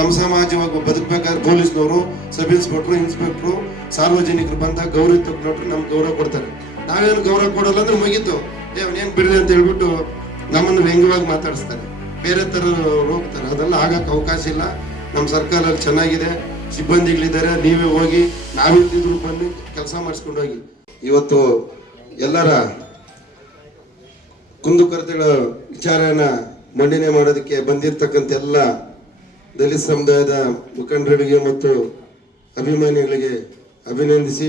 ಸಮ ಸಮಾಜವಾಗಿ ಬದುಕಬೇಕಾದ್ರೆ ಪೊಲೀಸ್ನವರು sub inspector inspector ಸಾರ್ವಜನಿಕರು ಬಂದಾಗ ಗೌರವ ತಗೊಂಡ್ರೆ ನಮ್ಗೆ ಗೌರವ ಕೊಡ್ತಾರೆ. ನಾವೇನು ಗೌರವ ಕೊಡಲ್ಲ ಅಂದ್ರೆ ಮುಗೀತು. ಏ ಅವನೇನು ಬಿಡ್ರಿ ಅಂತ ಹೇಳ್ಬಿಟ್ಟು ನಮ್ಮನ್ನು ವ್ಯಂಗ್ಯವಾಗಿ ಮಾತಾಡಿಸ್ತಾರೆ. ಬೇರೆ ಥರ ಹೋಗ್ತಾರೆ. ಅದೆಲ್ಲ ಆಗಕ್ಕೆ ಅವಕಾಶ ಇಲ್ಲ. ನಮ್ಮ ಸರ್ಕಾರ ಚೆನ್ನಾಗಿದೆ. ಸಿಬ್ಬಂದಿಗಳಿದ್ದಾರೆ. ನೀವೇ ಹೋಗಿ, ನಾವಿಲ್ದಿದ್ರು ಬಂದು ಕೆಲಸ ಮಾಡಿಸ್ಕೊಂಡು ಹೋಗಿ ಇವತ್ತು ಎಲ್ಲರ ಕುಂದುಕೊರತೆಗಳ ವಿಚಾರನ ಮಂಡನೆ ಮಾಡೋದಕ್ಕೆ ಬಂದಿರತಕ್ಕಂಥ ಎಲ್ಲ ದಲಿತ ಸಮುದಾಯದ ಮುಖಂಡರಿಗೆ ಮತ್ತು ಅಭಿಮಾನಿಗಳಿಗೆ ಅಭಿನಂದಿಸಿ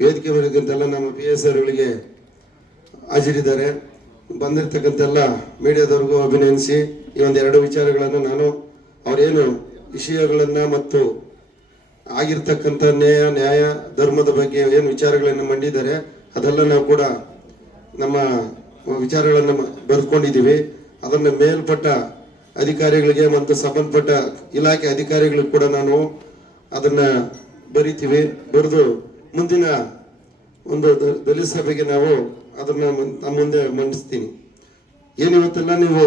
ವೇದಿಕೆ ಮೇಲಿದ್ದಂತೆಲ್ಲ ನಮ್ಮ ಪಿ ಎಸ್ ಅವರುಗಳಿಗೆ ಹಾಜರಿದ್ದಾರೆ. ಬಂದಿರತಕ್ಕಂಥೆಲ್ಲ ಮೀಡಿಯಾದವ್ರಿಗೂ ಅಭಿನಂದಿಸಿ ಈ ಒಂದು ಎರಡು ವಿಚಾರಗಳನ್ನು ನಾನು ಅವರೇನು ವಿಷಯಗಳನ್ನು ಮತ್ತು ಆಗಿರ್ತಕ್ಕಂಥ ನ್ಯಾಯ ನ್ಯಾಯ, ಧರ್ಮದ ಬಗ್ಗೆ ಏನು ವಿಚಾರಗಳನ್ನು ಮಂಡಿದ್ದಾರೆ, ಅದೆಲ್ಲ ನಾವು ಕೂಡ ನಮ್ಮ ವಿಚಾರಗಳನ್ನು ಬರೆದುಕೊಂಡಿದ್ದೀವಿ. ಅದನ್ನು ಮೇಲ್ಪಟ್ಟ ಅಧಿಕಾರಿಗಳಿಗೆ ಮತ್ತು ಸಂಬಂಧಪಟ್ಟ ಇಲಾಖೆ ಅಧಿಕಾರಿಗಳಿಗೆ ಕೂಡ ನಾನು ಅದನ್ನ ಬರಿತೀವಿ. ಬರೆದು ಮುಂದಿನ ಒಂದು ದಲಿತ ಸಭೆಗೆ ನಾವು ಅದನ್ನ ಮುಂದೆ ಮಂಡಿಸ್ತೀನಿ. ಏನು ಇವತ್ತೆಲ್ಲ ನೀವು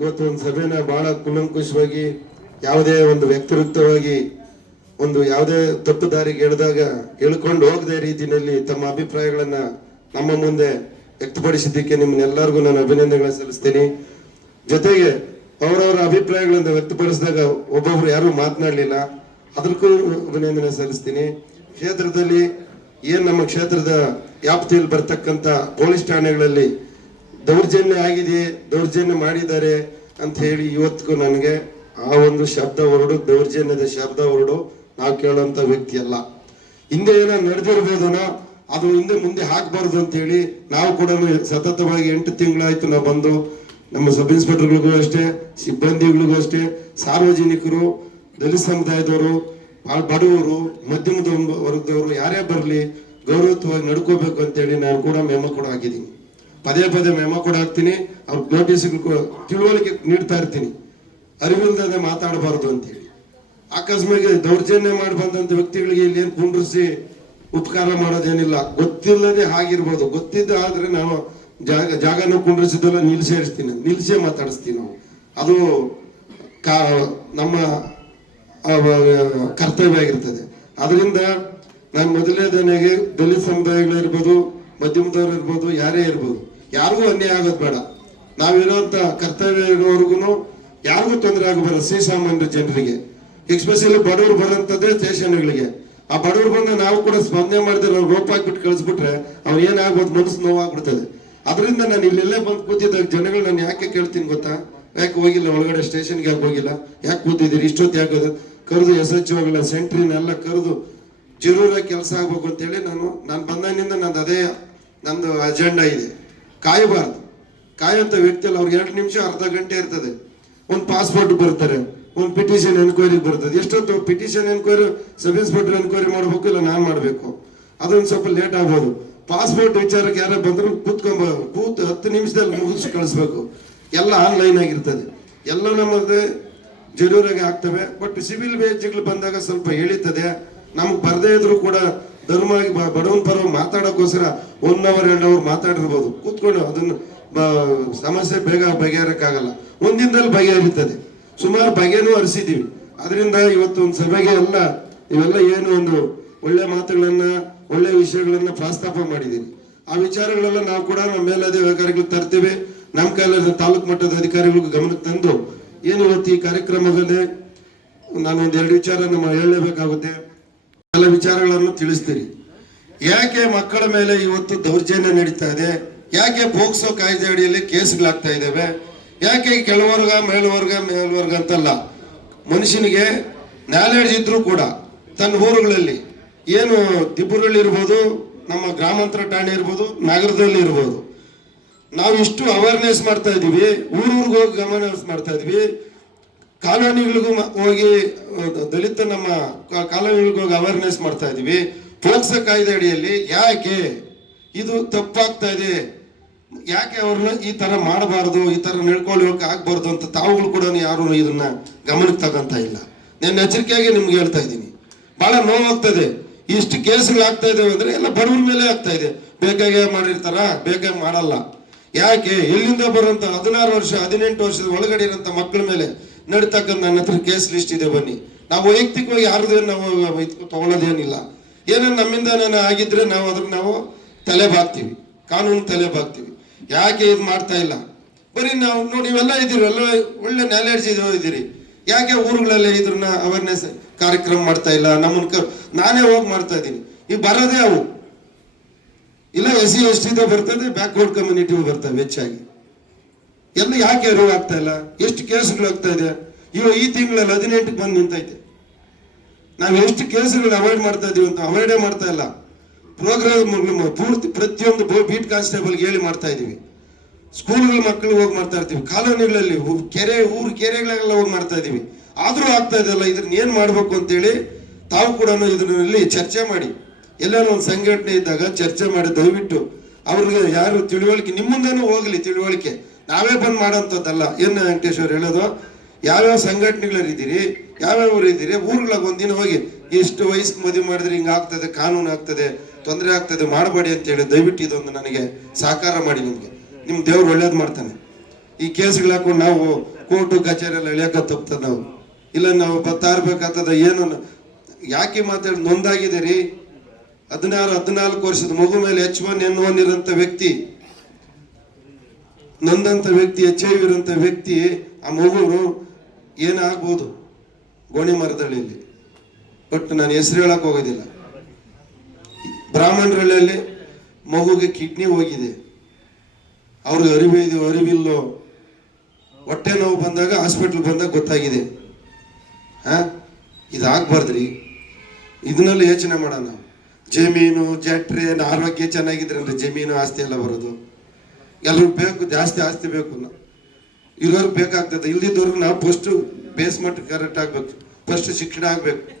ಇವತ್ತು ಒಂದು ಸಭೆನ ಬಹಳ ಕುಲಂಕುಷವಾಗಿ ಯಾವುದೇ ಒಂದು ವ್ಯಕ್ತಿರುಕ್ತವಾಗಿ ಒಂದು ಯಾವುದೇ ತಪ್ಪು ದಾರಿಗೆ ಎಳೆದಾಗ ಎಳ್ಕೊಂಡು ಹೋಗದೆ ರೀತಿಯಲ್ಲಿ ತಮ್ಮ ಅಭಿಪ್ರಾಯಗಳನ್ನ ನಮ್ಮ ಮುಂದೆ ವ್ಯಕ್ತಪಡಿಸಿದ್ದಕ್ಕೆ ನಿಮ್ಮನ್ನೆಲ್ಲರಿಗೂ ನಾನು ಅಭಿನಂದನೆಗಳನ್ನ ಸಲ್ಲಿಸ್ತೀನಿ. ಜೊತೆಗೆ ಅವರವರ ಅಭಿಪ್ರಾಯಗಳಿಂದ ವ್ಯಕ್ತಪಡಿಸಿದಾಗ ಒಬ್ಬೊಬ್ರು ಯಾರು ಮಾತನಾಡಲಿಲ್ಲ. ಅದಕ್ಕೂ ಅಭಿನಂದನೆ ಸಲ್ಲಿಸ್ತೀನಿ. ಕ್ಷೇತ್ರದಲ್ಲಿ ಏನು ನಮ್ಮ ಕ್ಷೇತ್ರದ ವ್ಯಾಪ್ತಿಯಲ್ಲಿ ಬರ್ತಕ್ಕಂಥ ಪೊಲೀಸ್ ಠಾಣೆಗಳಲ್ಲಿ ದೌರ್ಜನ್ಯ ಆಗಿದೆ, ದೌರ್ಜನ್ಯ ಮಾಡಿದ್ದಾರೆ ಅಂತ ಹೇಳಿ ಇವತ್ತಿಗೂ ನನಗೆ ಆ ಒಂದು ಶಬ್ದ ಹೊರಡು, ದೌರ್ಜನ್ಯದ ಶಬ್ದ ಹೊರಡು ನಾವು ಕೇಳುವಂತ ವ್ಯಕ್ತಿ ಅಲ್ಲ. ಹಿಂದೆ ಏನೋ ನಡೆದಿರ್ಬೋದನೋ, ಅದು ಹಿಂದೆ ಮುಂದೆ ಹಾಕಬಾರ್ದು ಅಂತ ಹೇಳಿ ನಾವು ಕೂಡ ಸತತವಾಗಿ ಎಂಟು ತಿಂಗಳಾಯ್ತು ನಾವು ಬಂದು ನಮ್ಮ ಸಬ್ ಇನ್ಸ್ಪೆಕ್ಟರ್ಗಳಿಗೂ ಅಷ್ಟೇ, ಸಿಬ್ಬಂದಿಗಳಿಗೂ ಅಷ್ಟೇ, ಸಾರ್ವಜನಿಕರು, ದಲಿತ ಸಮುದಾಯದವರು ಬಡವರು ಮಧ್ಯಮದ ವರ್ಗದವರು ಯಾರೇ ಬರಲಿ ಗೌರವತ್ವವಾಗಿ ನಡ್ಕೋಬೇಕು ಅಂತೇಳಿ ನಾನು ಕೂಡ ಮೆಮ ಕೂಡ ಹಾಕಿದ್ದೀನಿ. ಪದೇ ಪದೇ ಮೆಮ ಕೂಡ ಹಾಕ್ತೀನಿ. ಅವ್ರ ನೋಟಿಸ್ ತಿಳುವಳಿಕೆ ನೀಡ್ತಾ ಇರ್ತೀನಿ. ಅರಿವಿಲ್ಲದೆ ಮಾತಾಡಬಾರ್ದು ಅಂತೇಳಿ. ಅಕಸ್ಮಾತ್ ದೌರ್ಜನ್ಯ ಮಾಡಿ ಬಂದಂತ ವ್ಯಕ್ತಿಗಳಿಗೆ ಇಲ್ಲಿ ಏನು ಕುಂಡ್ರಿಸಿ ಉಪಕಾರ ಮಾಡೋದೇನಿಲ್ಲ. ಗೊತ್ತಿಲ್ಲದೆ ಆಗಿರ್ಬೋದು ಗೊತ್ತಿದ್ದ ಆದ್ರೆ ನಾವು ಜಾಗ, ಜಾಗನ ಕುಂಡ್ರಿಸಿದ್ದೆಲ್ಲ ನಿಲ್ಸೇರಿಸ್ತೀನಿ ನಿಲ್ಸೇ ಮಾತಾಡಿಸ್ತೀವಿ ನಾವು. ಅದು ಕಾ, ನಮ್ಮ ಕರ್ತವ್ಯ ಆಗಿರ್ತದೆ. ಅದರಿಂದ ನಾನು ಮೊದಲನೇದನೆಗೆ ದಲಿತ ಸಮುದಾಯಗಳಿರ್ಬೋದು ಮಧ್ಯಮದವ್ರು ಇರ್ಬೋದು, ಯಾರೇ ಇರ್ಬೋದು, ಯಾರಿಗೂ ಅನ್ಯಾಯ ಆಗೋದು ಬೇಡ. ನಾವಿರೋಂಥ ಕರ್ತವ್ಯ ಇರೋವರೆಗೂ ಯಾರಿಗೂ ತೊಂದರೆ ಆಗಬಾರದು ಶ್ರೀಸಾಮಾನ್ಯ ಜನರಿಗೆ. ಎಕ್ಸ್ಪೆಷಲಿ ಬಡವರು ಬರೋಂಥದ್ದೇ ಸ್ಟೇಷನ್ಗಳಿಗೆ. ಆ ಬಡವರು ಬಂದ ನಾವು ಕೂಡ ಸ್ಪಂದನೆ ಮಾಡಿದ್ರೆ ಅವ್ರು ರೋಪ್ ಹಾಕ್ಬಿಟ್ಟು ಕಳಿಸ್ಬಿಟ್ರೆ ಅವ್ರು ಏನಾಗ್ಬೋದು ಮನಸ್ಸು ನೋವಾಗ್ಬಿಡ್ತದೆ. ಅದರಿಂದ ನಾನು ಇಲ್ಲೆಲ್ಲೇ ಬಂದು ಕೂತಿದ್ದಾಗ ಜನಗಳು ನಾನು ಯಾಕೆ ಕೇಳ್ತೀನಿ ಗೊತ್ತಾ? ಯಾಕೆ ಹೋಗಿಲ್ಲ, ಒಳಗಡೆ ಸ್ಟೇಷನ್ಗೆ ಯಾಕೆ ಹೋಗಿಲ್ಲ? ಯಾಕೆ ಕೂತಿದ್ದೀರಿ? ಇಷ್ಟೊತ್ತು ಯಾಕೆ ಕರೆದು ಎಸ್ ಎಚ್ ಓಗಳ ಸೆಂಟ್ರಿನೆಲ್ಲ ಕರೆದು ಜರೂರ ಕೆಲಸ ಆಗ್ಬೇಕು ಅಂತೇಳಿ ನಾನು ನಾನು ಬಂದಾಗಿನಿಂದ ನಂದು ಅದೇ ನಂದು ಅಜೆಂಡಾ ಇದೆ. ಕಾಯಬಾರ್ದು. ಕಾಯೋಂಥ ವ್ಯಕ್ತಿಯಲ್ಲಿ ಅವ್ರಿಗೆ ಎರಡು ನಿಮಿಷ ಅರ್ಧ ಗಂಟೆ ಇರ್ತದೆ. ಒಂದು ಪಾಸ್ಪೋರ್ಟ್ ಬರ್ತಾರೆ ಒಂದು ಪಿಟಿಷನ್ ಎನ್ಕ್ವೈರಿ ಬರ್ತದೆ. ಎಷ್ಟೊತ್ತು petition enquiry, sub inspector enquiry ಮಾಡಬೇಕು ಇಲ್ಲ ನಾನು ಮಾಡಬೇಕು? ಅದೊಂದು ಸ್ವಲ್ಪ ಲೇಟ್ ಆಗ್ಬೋದು. ಪಾಸ್ಪೋರ್ಟ್ ವಿಚಾರಕ್ಕೆ ಯಾರೇ ಬಂದ್ರು ಕೂತ್ಕೊಂಬ ಕೂತು ಹತ್ತು ನಿಮಿಷದಲ್ಲಿ ಮುಗಿಸಿ ಕಳಿಸ್ಬೇಕು. ಎಲ್ಲ ಆನ್ಲೈನ್ ಆಗಿರ್ತದೆ. ಎಲ್ಲ ನಮ್ಮದೇ ಜರೂರಾಗಿ ಆಗ್ತವೆ. ಬಟ್ ಸಿವಿಲ್ ವೇಜ್ಗಳು ಬಂದಾಗ ಸ್ವಲ್ಪ ಎಳೀತದೆ ನಮ್ಗೆ ಬರದೇ ಇದ್ರು ಕೂಡ ಧರ್ಮ ಬಡವನ ಪರ ಮಾತಾಡೋಕ್ಕೋಸ್ಕರ ಒನ್ ಅವರ್ ಎರಡು ಅವರ್ ಮಾತಾಡಿರ್ಬೋದು. ಕೂತ್ಕೊಂಡು ಅದನ್ನು ಸಮಸ್ಯೆ ಬೇಗ ಬಗೆಹರಕ್ಕಾಗಲ್ಲ ಒಂದಿನದಲ್ಲಿ ಬಗೆಹರಿತದೆ. ಸುಮಾರು ಬಗೆನೂ ಹರಿಸಿದ್ದೀವಿ ಅದರಿಂದ ಇವತ್ತು ಒಂದು ಸಭೆಗೆ ಎಲ್ಲ ಇವೆಲ್ಲ ಏನು ಒಂದು ಒಳ್ಳೆ ಮಾತುಗಳನ್ನ ಒಳ್ಳೆ ವಿಷಯಗಳನ್ನ ಪ್ರಸ್ತಾಪ ಮಾಡಿದ್ದೀನಿ ಆ ವಿಚಾರಗಳೆಲ್ಲ ನಾವು ಕೂಡ ನಮ್ಮ ಮೇಲಧಿಕಾರಿಗಳು ತರ್ತೇವೆ. ನಮ್ಮ ಕೈಯಲ್ಲಿ ತಾಲೂಕು ಮಟ್ಟದ ಅಧಿಕಾರಿಗಳಿಗೂ ಗಮನಕ್ಕೆ ತಂದು ಏನು ಇವತ್ತು ಈ ಕಾರ್ಯಕ್ರಮದಲ್ಲಿ ನಾನು ಒಂದ್ ಎರಡು ವಿಚಾರ ನಮ್ಮ ಹೇಳಲೇಬೇಕಾಗುತ್ತೆ. ಎಲ್ಲ ವಿಚಾರಗಳನ್ನು ತಿಳಿಸ್ತೀರಿ. ಯಾಕೆ ಮಕ್ಕಳ ಮೇಲೆ ಇವತ್ತು ದೌರ್ಜನ್ಯ ನಡೀತಾ ಇದೆ? ಯಾಕೆ ಪೋಕ್ಸೋ ಕಾಯ್ದೆ ಅಡಿಯಲ್ಲಿ ಕೇಸ್ಗಳಾಗ್ತಾ ಇದ್ದಾವೆ ಯಾಕೆ ಕೆಳವರ್ಗ ಮೇಲ್ವರ್ಗ ಮೇಲ್ವರ್ಗ ಅಂತಲ್ಲ. ಮನುಷ್ಯನಿಗೆ ನಾಲೆಡ್ಜ್ ಇದ್ರೂ ಕೂಡ ತನ್ನ ಊರುಗಳಲ್ಲಿ ಏನು ತಿಬ್ಬುರಳ್ಳಿ ಇರ್ಬೋದು, ನಮ್ಮ ಗ್ರಾಮಾಂತರ ಠಾಣೆ ಇರ್ಬೋದು, ನಗರದಲ್ಲಿ ಇರ್ಬೋದು. ನಾವು ಇಷ್ಟು ಅವೇರ್ನೆಸ್ ಮಾಡ್ತಾ ಇದೀವಿ ಊರೂರಿಗೆ ಹೋಗಿ ಗಮನ ಮಾಡ್ತಾ ಇದೀವಿ ಕಾಲೋನಿಗಳಿಗೂ ಹೋಗಿ ದಲಿತ ನಮ್ಮ ಕಾಲೋನಿಗಳಿಗೆ ಹೋಗಿ ಅವೇರ್ನೆಸ್ ಮಾಡ್ತಾ ಇದೀವಿ ಪೋಕ್ಸೋ ಕಾಯ್ದೆ ಅಡಿಯಲ್ಲಿ ಯಾಕೆ ಇದು ತಪ್ಪಾಗ್ತಾ ಇದೆ? ಯಾಕೆ ಅವ್ರನ್ನ ಈ ತರ ಮಾಡಬಾರ್ದು, ಈ ತರ ನಡ್ಕೊಳ್ಳೋಕೆ ಆಗ್ಬಾರ್ದು ಅಂತ ತಾವುಗಳು ಕೂಡ ಯಾರು ಇದನ್ನ ಗಮನಕ್ಕೆ ತಗೊಂತ ಇಲ್ಲ. ನಾನು ಎಚ್ಚರಿಕೆಯಾಗಿ ನಿಮ್ಗೆ ಹೇಳ್ತಾ ಇದ್ದೀನಿ. ಬಹಳ ನೋವಾಗ್ತದೆ ಇಷ್ಟು ಕೇಸ್ಗಳಾಗ್ತಾ ಇದಾವೆ ಅಂದ್ರೆ ಎಲ್ಲ ಬಡವ್ರ ಮೇಲೆ ಆಗ್ತಾ ಇದೆ. ಬೇಕಾಗೆ ಮಾಡಿರ್ತಾರ? ಬೇಕಾಗಿ ಮಾಡಲ್ಲ. ಯಾಕೆ? ಎಲ್ಲಿಂದ ಬರುವಂತ ಹದಿನಾರು ವರ್ಷ, ಹದಿನೆಂಟು ವರ್ಷದ ಒಳಗಡೆ ಇರೋಂಥ ಮಕ್ಕಳ ಮೇಲೆ ನಡೀತಕ್ಕಂಥ ನನ್ನ ಹತ್ರ ಕೇಸ್ ಲಿಸ್ಟ್ ಇದೆ ಬನ್ನಿ. ನಾವು ವೈಯಕ್ತಿಕವಾಗಿ ಯಾರ್ದು ನಾವು ತಗೊಳ್ಳೋದೇನಿಲ್ಲ ಏನೇನು ನಮ್ಮಿಂದ ನಾನು ಆಗಿದ್ರೆ ನಾವು ಅದ್ರ ನಾವು ತಲೆ ಬಾಗ್ತೀವಿ. ಕಾನೂನು ತಲೆ ಬಾಗ್ತೀವಿ. ಯಾಕೆ ಇದು ಮಾಡ್ತಾ ಇಲ್ಲ? ಬರೀ ನಾವು ನೋಡಿ, ನೀವೆಲ್ಲ ಇದ್ದೀರಿ ಎಲ್ಲ ಒಳ್ಳೆ ನಾಲೆಡ್ಜ್ ಇದ್ದೀರಿ. ಯಾಕೆ ಊರುಗಳಲ್ಲಿ ಇದ್ರನ್ನ ಅವೇರ್ನೆಸ್ ಕಾರ್ಯಕ್ರಮ ಮಾಡ್ತಾ ಇಲ್ಲ, ನಮ್ಮನ್ನ ನಾನೇ ಹೋಗಿ ಮಾಡ್ತಾ ಇದ್ದೀನಿ. ಈಗ ಬರೋದೇ ಅವು. ಇಲ್ಲ ಎಸ್ ಸಿ ಎಸ್ ಟಿದು ಬರ್ತದೆ, ಬ್ಯಾಕ್ವರ್ಡ್ ಕಮ್ಯುನಿಟಿ ಬರ್ತವೆ ಹೆಚ್ಚಾಗಿ. ಎಲ್ಲ ಯಾಕೆ ಅರಿವು ಆಗ್ತಾ ಇಲ್ಲ? ಎಷ್ಟು ಕೇಸ್ಗಳು ಆಗ್ತಾ ಇದೆ? ಇವಾಗ ಈ ತಿಂಗಳಲ್ಲಿ ಹದಿನೆಂಟಕ್ಕೆ ಬಂದು ನಿಂತೈತೆ. ನಾವು ಎಷ್ಟು ಕೇಸ್ಗಳು ಅವಾಯ್ಡ್ ಮಾಡ್ತಾ ಇದೀವಿ ಅಂತ ಅವಾಯ್ಡೇ ಮಾಡ್ತಾ ಇಲ್ಲ. ಪ್ರೋಗ್ರಾಮ್ ಪೂರ್ತಿ ಪ್ರತಿಯೊಂದು ಬೀಟ್ ಕಾನ್ಸ್ಟೇಬಲ್ಗೆ ಹೇಳಿ ಮಾಡ್ತಾ ಇದೀವಿ. ಸ್ಕೂಲ್ಗಳ ಮಕ್ಕಳು ಹೋಗಿ ಮಾಡ್ತಾ ಇರ್ತೀವಿ. ಕಾಲೋನಿಗಳಲ್ಲಿ ಕೆರೆ, ಊರು, ಕೆರೆಗಳೆಲ್ಲ ಹೋಗಿ ಮಾಡ್ತಾ ಇದೀವಿ. ಆದ್ರೂ ಆಗ್ತಾ ಇದೆಯಲ್ಲ, ಇದನ್ನ ಏನು ಮಾಡಬೇಕು ಅಂತೇಳಿ ತಾವು ಕೂಡ ಇದರಲ್ಲಿ ಚರ್ಚೆ ಮಾಡಿ. ಎಲ್ಲಾನು ಒಂದು ಸಂಘಟನೆ ಇದ್ದಾಗ ಚರ್ಚೆ ಮಾಡಿ, ದಯವಿಟ್ಟು ಅವ್ರಿಗೆ ಯಾರು ತಿಳುವಳಿಕೆ, ನಿಮ್ಮಿಂದನೂ ಹೋಗಲಿ ತಿಳುವಳಿಕೆ. ನಾವೇ ಬಂದು ಮಾಡೋಂಥದ್ದಲ್ಲ ಏನು ವೆಂಕಟೇಶ್ವರ್ ಹೇಳೋದು? ಯಾವ್ಯಾವ ಸಂಘಟನೆಗಳಿದ್ದೀರಿ ಯಾವ್ಯಾವ ಇದ್ದೀರಿ ಊರುಗಳಾಗ ಒಂದಿನ ಹೋಗಿ ಎಷ್ಟು ವಯಸ್ಸು ಮದುವೆ ಮಾಡಿದ್ರೆ ಹಿಂಗೆ ಆಗ್ತದೆ, ಕಾನೂನು ಆಗ್ತದೆ, ತೊಂದರೆ ಆಗ್ತದೆ, ಮಾಡಬೇಡಿ ಅಂತ ಹೇಳಿ ದಯವಿಟ್ಟು ಇದೊಂದು ನನಗೆ ಸಹಕಾರ ಮಾಡಿ ನಿಮಗೆ. ನಿಮ್ಮ ದೇವ್ರು ಒಳ್ಳೇದು ಮಾಡ್ತಾನೆ. ಈ ಕೇಸ್ಗಳು ಹಾಕೊಂಡು ನಾವು ಕೋರ್ಟು ಕಚೇರಿ ಎಲ್ಲ ಎಳೆಯಕ ನಾವು. ಇಲ್ಲ, ನಾವು ಬರ್ತಾ ಇರ್ಬೇಕಾಗ್ತದ ಏನು ಯಾಕೆ ಮಾತಾಡಿ ನೊಂದಾಗಿದೆ ರೀ ಹದಿನಾರು, ಹದಿನಾಲ್ಕು ವರ್ಷದ ಮಗು ಮೇಲೆ ಎಚ್ ಒನ್ ಎನ್ ಒನ್ ಇರೋಂಥ ವ್ಯಕ್ತಿ ನೊಂದಂತ ವ್ಯಕ್ತಿ ಎಚ್ ಐ ಇರೋಂಥ ವ್ಯಕ್ತಿ, ಆ ಮಗುರು ಏನಾಗ್ಬೋದು? ಗೋಣಿ ಮರದಳ್ಳಿಯಲ್ಲಿ ಬಟ್ ನಾನು ಹೆಸರು ಹೇಳಕ್ ಹೋಗೋದಿಲ್ಲ. ಬ್ರಾಹ್ಮಣರಳ್ಳಿಯಲ್ಲಿ ಮಗುಗೆ ಕಿಡ್ನಿ ಹೋಗಿದೆ. ಅವ್ರಿಗೆ ಅರಿವಿದು, ಅರಿವಿಲ್ಲೋ. ಹೊಟ್ಟೆ ನೋವು ಬಂದಾಗ ಹಾಸ್ಪಿಟ್ಲ್ ಬಂದಾಗ ಗೊತ್ತಾಗಿದೆ. ಹಾ? ಇದಾಗ್ಬಾರ್ದ್ರಿ. ಇದನ್ನೆಲ್ಲ ಯೋಚನೆ ಮಾಡೋಣ. ಜಮೀನು, ಜಟ್ರೆ ಆರೋಗ್ಯ ಚೆನ್ನಾಗಿದ್ರೆ ಅಂದರೆ ಜಮೀನು ಆಸ್ತಿ ಎಲ್ಲ ಬರೋದು. ಎಲ್ರಿಗೂ ಬೇಕು, ಜಾಸ್ತಿ ಆಸ್ತಿ ಬೇಕು ಇರೋರ್ಗೆ ಬೇಕಾಗ್ತದೆ. ಇಲ್ದಿದ್ದವ್ರಿಗೆ ನಾವು ಫಸ್ಟು ಬೇಸ್ ಮಟ್ಟ ಕರೆಕ್ಟ್ ಆಗಬೇಕು. ಫಸ್ಟ್ ಶಿಕ್ಷಣ ಆಗ್ಬೇಕು.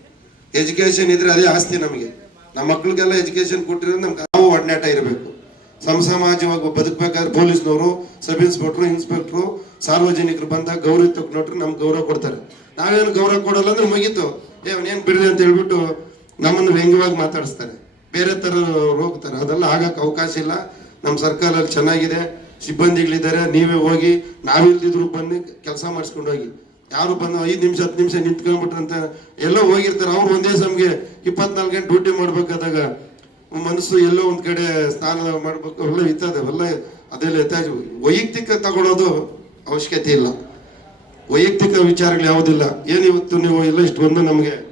ಎಜುಕೇಷನ್ ಇದ್ರೆ ಅದೇ ಆಸ್ತಿ ನಮಗೆ. ನಮ್ಮ ಮಕ್ಳಿಗೆಲ್ಲ ಎಜುಕೇಷನ್ ಕೊಟ್ಟಿರೋ ನಮ್ಗೆ ನಾವು ಒಡನಾಟ ಇರಬೇಕು. ಸಮಸಮಾಜವಾಗಿ ಬದುಕಬೇಕಾದ್ರೆ ಪೊಲೀಸ್ನವರು ಸಬ್ ಇನ್ಸ್ಪೆಕ್ಟ್ರು ಇನ್ಸ್ಪೆಕ್ಟ್ರು ಸಾರ್ವಜನಿಕರು ಬಂದಾಗ ಗೌರವ ತಗೊಂಡ್ರೆ ನಮ್ಗೆ ಗೌರವ ಕೊಡ್ತಾರೆ. ನಾವೇನು ಗೌರವ ಕೊಡಲ್ಲ ಅಂದ್ರೆ ಮುಗೀತು. ಏ ಅವನೇನು ಬಿಡ್ರಿ ಅಂತ ಹೇಳ್ಬಿಟ್ಟು ನಮ್ಮನ್ನು ವ್ಯಂಗ್ಯವಾಗಿ ಮಾತಾಡಿಸ್ತಾರೆ. ಬೇರೆ ಥರ ಹೋಗ್ತಾರೆ. ಅದೆಲ್ಲ ಆಗಕ್ಕೆ ಅವಕಾಶ ಇಲ್ಲ. ನಮ್ಮ ಸರ್ಕಾರದಲ್ಲಿ ಚೆನ್ನಾಗಿದೆ. ಸಿಬ್ಬಂದಿಗಳಿದ್ದಾರೆ. ನೀವೇ ಹೋಗಿ ನಾವಿಲ್ದಿದ್ರು ಬನ್ನಿ, ಕೆಲಸ ಮಾಡಿಸ್ಕೊಂಡು ಹೋಗಿ ಯಾರು ಬಂದು ಐದು ನಿಮಿಷ, ಹತ್ತು ನಿಮಿಷ ನಿಂತ್ಕೊಂಡ್ಬಿಟ್ರಂತ, ಎಲ್ಲ ಹೋಗಿರ್ತಾರೆ. ಅವ್ರು ಒಂದೇ ಸಮಗೆ ಇಪ್ಪತ್ನಾಲ್ಕು ಗಂಟೆ ಡ್ಯೂಟಿ ಮಾಡ್ಬೇಕಾದಾಗ ಮನಸ್ಸು ಎಲ್ಲೋ ಒಂದು ಕಡೆ ಸ್ನಾನ ಮಾಡ್ಬೇಕು, ಎಲ್ಲ ಇತ್ತದೆ ಅವೆಲ್ಲ ಅದೆಲ್ಲ ವೈಯಕ್ತಿಕ ತಗೊಳ್ಳೋದು ಅವಶ್ಯಕತೆ ಇಲ್ಲ. ವೈಯಕ್ತಿಕ ವಿಚಾರಗಳು ಯಾವುದಿಲ್ಲ. ಏನಿವತ್ತು ನೀವು ಎಲ್ಲ ಇಷ್ಟು ಬಂದು ನಮಗೆ